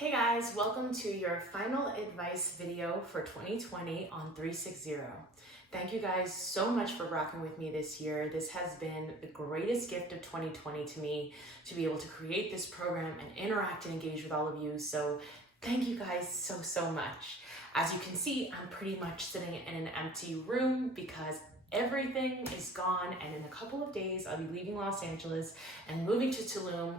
Hey guys, welcome to your final advice video for 2020 on 360. Thank you guys so much for rocking with me this year. This has been the greatest gift of 2020 to me, to be able to create this program and interact and engage with all of you. So thank you guys so much. As you can see, I'm pretty much sitting in an empty room because everything is gone, and in a couple of days I'll be leaving Los Angeles and moving to Tulum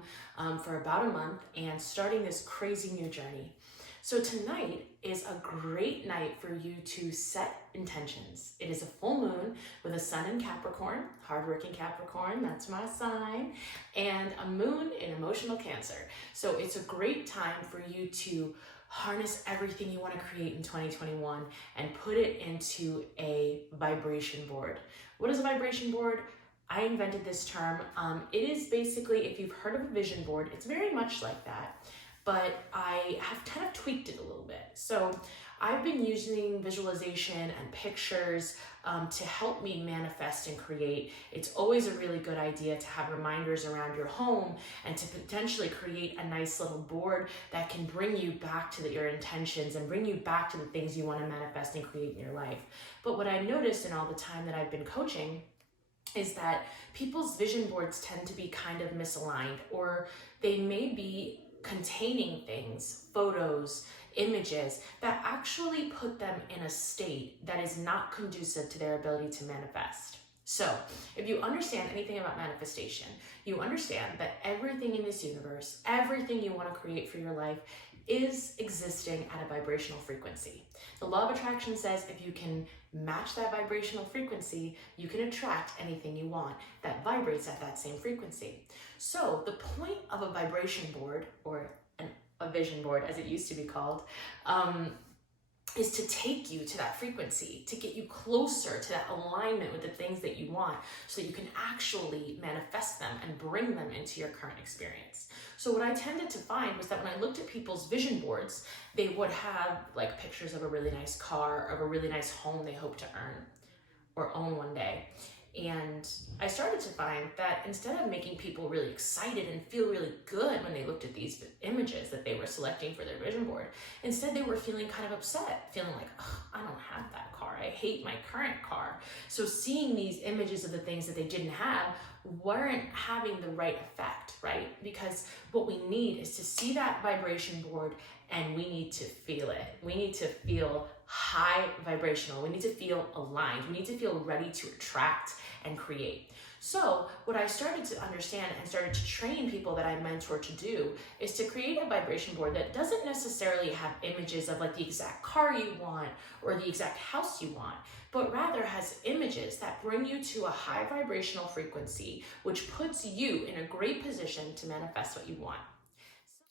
for about a month and starting this crazy new journey. So tonight is a great night for you to set intentions. It is a full moon with a sun in Capricorn, hardworking Capricorn, that's my sign, and a moon in emotional Cancer. So it's a great time for you to harness everything you want to create in 2021 and put it into a vibration board. What is a vibration board? I invented this term. It is basically, if you've heard of a vision board, it's very much like that, but I have kind of tweaked it a little bit. So I've been using visualization and pictures to help me manifest and create. It's always a really good idea to have reminders around your home and to potentially create a nice little board that can bring you back to your intentions and bring you back to the things you want to manifest and create in your life. But what I've noticed in all the time that I've been coaching is that people's vision boards tend to be kind of misaligned, or they may be containing things, photos, images that actually put them in a state that is not conducive to their ability to manifest. So if you understand anything about manifestation, you understand that everything in this universe, everything you want to create for your life is existing at a vibrational frequency. The law of attraction says if you can match that vibrational frequency, you can attract anything you want that vibrates at that same frequency. So the point of a vibration board, or a vision board as it used to be called, is to take you to that frequency, to get you closer to that alignment with the things that you want so you can actually manifest them and bring them into your current experience. So what I tended to find was that when I looked at people's vision boards, they would have like pictures of a really nice car, of a really nice home they hope to earn or own one day. And I started to find that instead of making people really excited and feel really good when they looked at these images that they were selecting for their vision board, instead they were feeling kind of upset, feeling like, oh, I don't have that car, I hate my current car. So seeing these images of the things that they didn't have weren't having the right effect, right? Because what we need is to see that vibration board and we need to feel it. We need to feel high vibrational. We need to feel aligned. We need to feel ready to attract and create. So what I started to understand and started to train people that I mentor to do is to create a vibration board that doesn't necessarily have images of like the exact car you want or the exact house you want, but rather has images that bring you to a high vibrational frequency, which puts you in a great position to manifest what you want.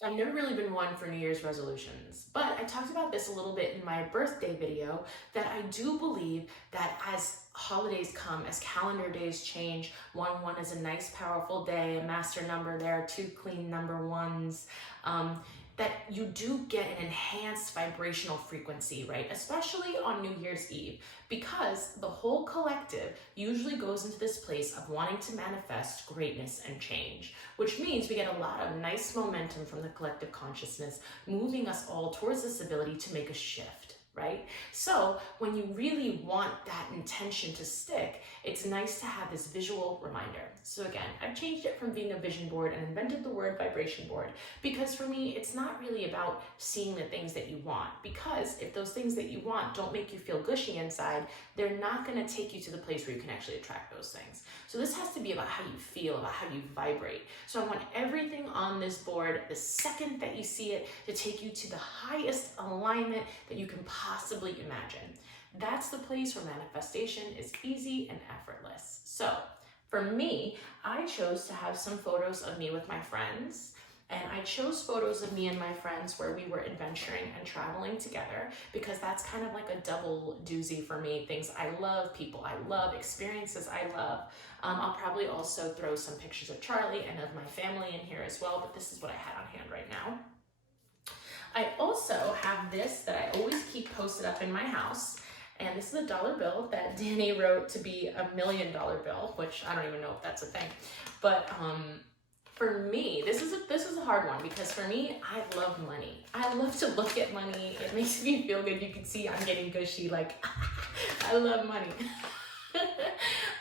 I've never really been one for New Year's resolutions, but I talked about this a little bit in my birthday video, that I do believe that as holidays come, as calendar days change, 1/1 is a nice powerful day, a master number, there are 2 clean number ones, that you do get an enhanced vibrational frequency, right? Especially on New Year's Eve, because the whole collective usually goes into this place of wanting to manifest greatness and change, which means we get a lot of nice momentum from the collective consciousness, moving us all towards this ability to make a shift, right? So when you really want that intention to stick, it's nice to have this visual reminder. So again, I've changed it from being a vision board and invented the word vibration board, because for me, it's not really about seeing the things that you want, because if those things that you want don't make you feel gushy inside, they're not going to take you to the place where you can actually attract those things. So this has to be about how you feel, about how you vibrate. So I want everything on this board, the second that you see it, to take you to the highest alignment that you can possibly imagine. That's the place where manifestation is easy and effortless. So for me, I chose to have some photos of me with my friends, and I chose photos of me and my friends where we were adventuring and traveling together, because that's kind of like a double doozy for me. Things I love, people I love, experiences I love. I'll probably also throw some pictures of Charlie and of my family in here as well, but this is what I had on hand right now. I also have this that I always keep posted up in my house, and this is a dollar bill that Danny wrote to be $1 million bill, which I don't even know if that's a thing, but for me, this is a hard one, because for me, I love money. I love to look at money. It makes me feel good. You can see I'm getting gushy, like I love money.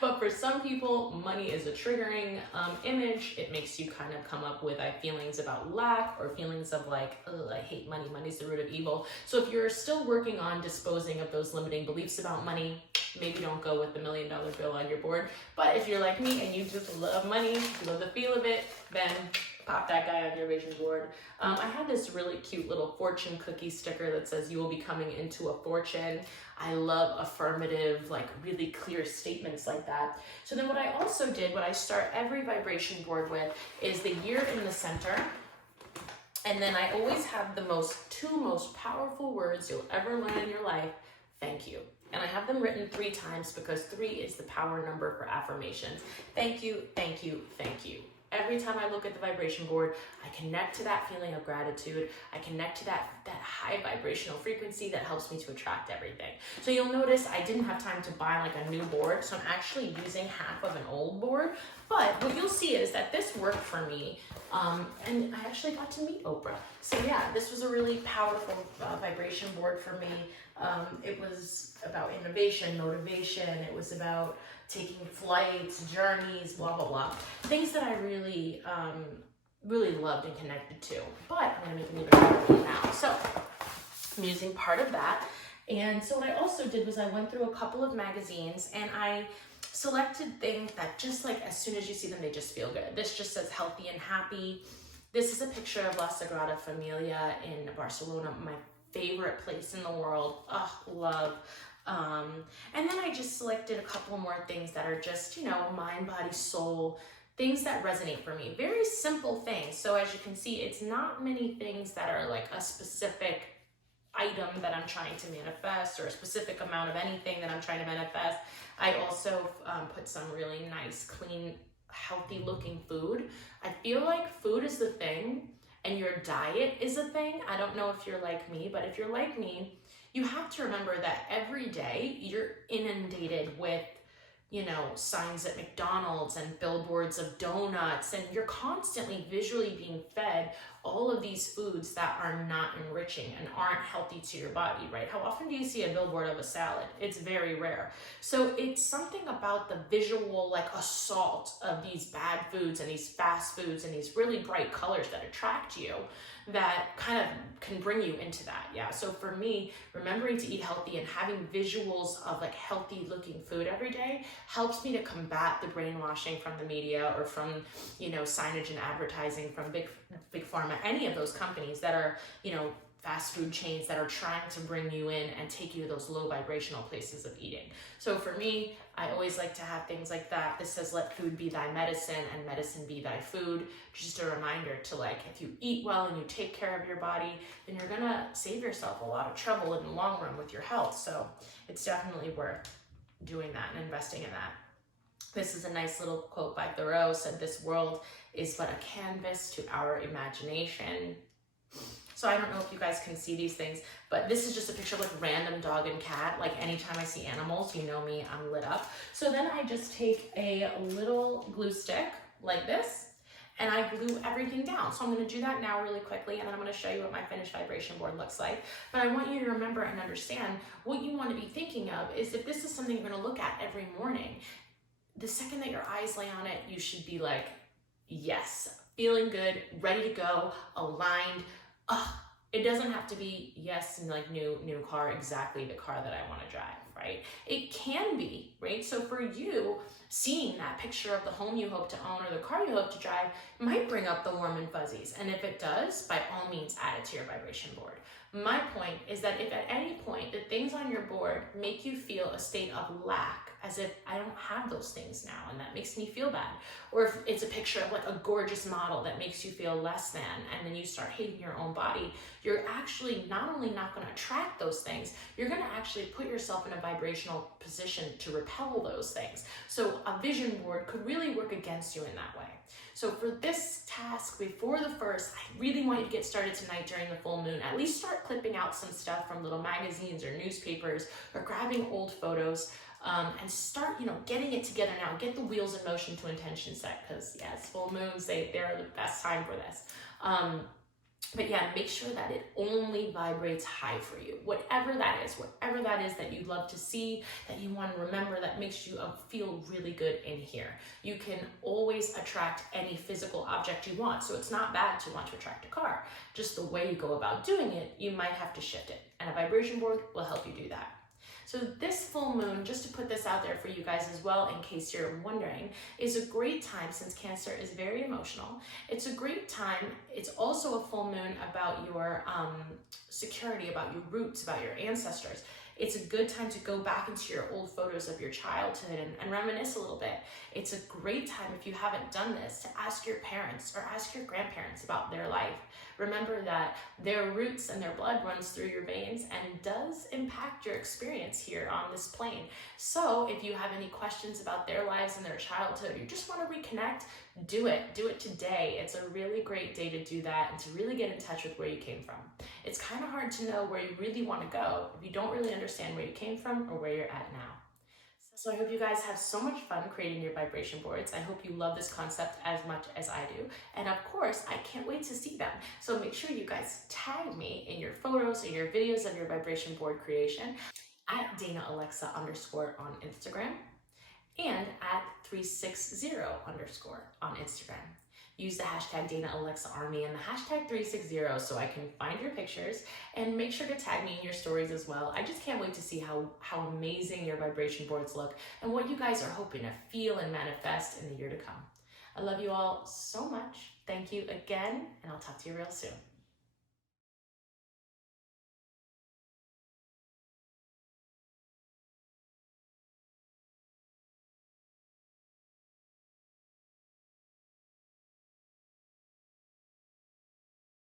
But for some people, money is a triggering image. It makes you kind of come up with feelings about lack, or feelings of like, oh, I hate money. Money's the root of evil. So if you're still working on disposing of those limiting beliefs about money, maybe don't go with the $1 million bill on your board. But if you're like me and you just love money, you love the feel of it, then pop that guy on your vision board. I have this really cute little fortune cookie sticker that says you will be coming into a fortune. I love affirmative, like really clear statements like that. So then what I also did, what I start every vibration board with, is the year in the center. And then I always have the two most powerful words you'll ever learn in your life: thank you. And I have them written 3 times, because 3 is the power number for affirmations. Thank you, thank you, thank you. Every time I look at the vibration board, I connect to that feeling of gratitude. I connect to that high vibrational frequency that helps me to attract everything. So you'll notice I didn't have time to buy like a new board, so I'm actually using half of an old board. But what you'll see is that this worked for me, and I actually got to meet Oprah. So yeah, this was a really powerful vibration board for me. It was about innovation, motivation. It was about taking flights, journeys, blah, blah, blah. Things that I really, really loved and connected to. But I'm gonna make it even better now. So I'm using part of that. And so what I also did was I went through a couple of magazines, and I selected things that just like, as soon as you see them, they just feel good. This just says healthy and happy. This is a picture of La Sagrada Familia in Barcelona, my favorite place in the world. Oh, love. And then I just selected a couple more things that are just, you know, mind, body, soul, things that resonate for me. Very simple things. So as you can see, it's not many things that are like a specific item that I'm trying to manifest, or a specific amount of anything that I'm trying to manifest. I also put some really nice, clean, healthy looking food. I feel like food is the thing, and your diet is a thing. I don't know if you're like me, but if you're like me, you have to remember that every day you're inundated with, you know, signs at McDonald's and billboards of donuts, and you're constantly visually being fed all of these foods that are not enriching and aren't healthy to your body, right? How often do you see a billboard of a salad? It's very rare. So it's something about the visual, like, assault of these bad foods and these fast foods and these really bright colors that attract you, that kind of can bring you into that. Yeah. So for me, remembering to eat healthy and having visuals of like healthy looking food every day helps me to combat the brainwashing from the media, or from, you know, signage and advertising from big pharma, any of those companies that are, you know, fast food chains that are trying to bring you in and take you to those low vibrational places of eating. So for me, I always like to have things like that. This says, let food be thy medicine and medicine be thy food. Just a reminder to, like, if you eat well and you take care of your body, then you're gonna save yourself a lot of trouble in the long run with your health. So it's definitely worth doing that and investing in that. This is a nice little quote by Thoreau, said, this world is but a canvas to our imagination. So I don't know if you guys can see these things, but this is just a picture of like random dog and cat. Like anytime I see animals, you know me, I'm lit up. So then I just take a little glue stick like this, and I glue everything down. So I'm gonna do that now really quickly, and then I'm gonna show you what my finished vibration board looks like. But I want you to remember and understand what you wanna be thinking of is, if this is something you're gonna look at every morning, the second that your eyes lay on it, you should be like, yes, feeling good, ready to go, aligned. It doesn't have to be, yes, and like new car, exactly the car that I want to drive, right? It can be, right? So for you, seeing that picture of the home you hope to own or the car you hope to drive might bring up the warm and fuzzies. And if it does, by all means, add it to your vibration board. My point is that if at any point the things on your board make you feel a state of lack, as if I don't have those things now and that makes me feel bad, or if it's a picture of like a gorgeous model that makes you feel less than, and then you start hating your own body, you're actually not only not going to attract those things, you're going to actually put yourself in a vibrational position to repel those things. So a vision board could really work against you in that way. So for this task, before the first, I really want you to get started tonight during the full moon. At least start clipping out some stuff from little magazines or newspapers, or grabbing old photos. and start, getting it together now. Get the wheels in motion to intention set, because yes, full moons, they're the best time for this. But yeah, make sure that it only vibrates high for you. Whatever that is that you love to see, that you want to remember, that makes you feel really good in here. You can always attract any physical object you want. So it's not bad to want to attract a car. Just the way you go about doing it, you might have to shift it. And a vibration board will help you do that. So this full moon, just to put this out there for you guys as well, in case you're wondering, is a great time, since Cancer is very emotional. It's a great time. It's also a full moon about your security, about your roots, about your ancestors. It's a good time to go back into your old photos of your childhood and reminisce a little bit. It's a great time, if you haven't done this, to ask your parents or ask your grandparents about their life. Remember that their roots and their blood runs through your veins and does impact your experience here on this plane. So if you have any questions about their lives and their childhood, you just want to reconnect, do it. Do it today. It's a really great day to do that and to really get in touch with where you came from. It's kind of hard to know where you really want to go if you don't really understand where you came from or where you're at now. So I hope you guys have so much fun creating your vibration boards. I hope you love this concept as much as I do. And of course, I can't wait to see them. So make sure you guys tag me in your photos and your videos of your vibration board creation at DanaAlexa_ on Instagram and at three6Zero_ on Instagram. Use the hashtag DanaAlexaArmy and the hashtag 360 so I can find your pictures, and make sure to tag me in your stories as well. I just can't wait to see how amazing your vibration boards look and what you guys are hoping to feel and manifest in the year to come. I love you all so much. Thank you again, and I'll talk to you real soon.